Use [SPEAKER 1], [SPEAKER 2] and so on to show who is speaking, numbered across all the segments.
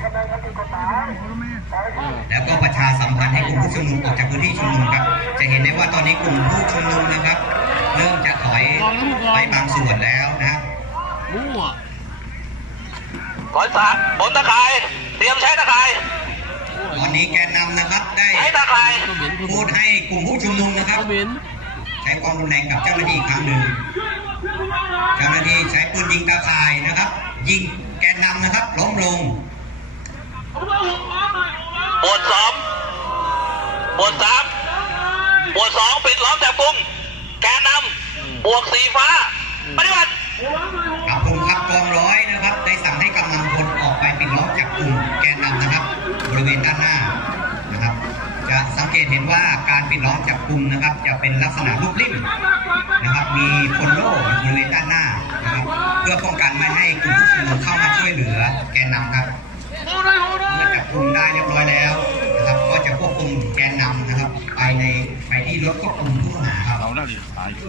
[SPEAKER 1] แล้วก็ประชาสัมพันธ์ให้กลุ่มผู้ชุมนุมออกจากพื้นที่ชุมนุมครับจะเห็นได้ว่าตอนนี้กลุ่มผู้ชุมนุมนะครับ เริ่มจะถอยไปบางส่วนแล้วนะครับ
[SPEAKER 2] ร้อยสามบนตะข่ายเตรียมใช้ตะข่าย
[SPEAKER 1] ตอนนี้แกนนำนะครับได้พูดให้กลุ่มผู้ชุมนุมนะครับใช้ความรุนแรงกับเจ้าหน้าที่อีกครั้งหนึ่งเจ้าหน้าที่ใช้ปืนยิงตาข่ายนะครับยิงแกนนำนะครับล้มลง
[SPEAKER 2] บวกสองบวกสามบวกสองปิดล้อมจับกุมแกนนำบวกสีฟ้าปฏิบัติ
[SPEAKER 1] ครับผมครับกองร้อยนะครับได้สั่งให้กำลังพลออกไปปิดล้อมจับกลุ่มแกนนำนะครับบริเวณด้านหน้านะครับจะสังเกตเห็นว่าการปิดล้อมจับกลุ่มนะครับจะเป็นลักษณะรูปริ่มนะครับมีพลโล่อยู่บริเวณด้านหน้านะครับเพื่อป้องกันไม่ให้กลุ่มผู้ชุมนุมเข้ามาช่วยเหลือแกนนำครับเมื่อจับกลุ่มได้เรียบร้อยแล้วนะครับก็จะควบคุมแกนนำนะครับไปที่รถควบคุมผู้ต้องหาครับ
[SPEAKER 3] เราได้ดีตาย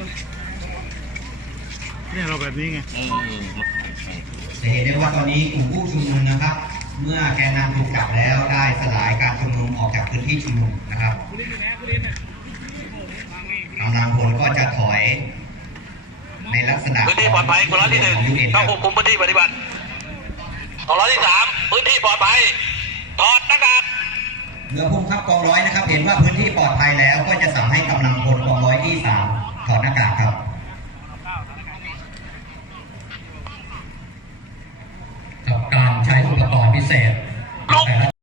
[SPEAKER 3] เนี่ยเราแบบนี้ไง
[SPEAKER 1] จะเห็นได้ว่าตอนนี้กลุ่มผู้ชุมนุมนะครับเมื่อแกนนำถูกจับแล้วได้สลายการชุมนุมออกจากพื้นที่ชุมนุมนะครับกำลังพลก็จะถอยในลักษณะ
[SPEAKER 2] พื้นที่ปลอดภัยกองร้อยที่หนึ่งต้องควบคุมพื้นที่ปฏิบัติกองร้อยที่สามพื้นที่ปลอดภัยถอดหน้ากาก
[SPEAKER 1] เมื่อผู้บังคับกองร้อยนะครับเห็นว่าพื้นที่ปลอดภัยแล้วก็จะ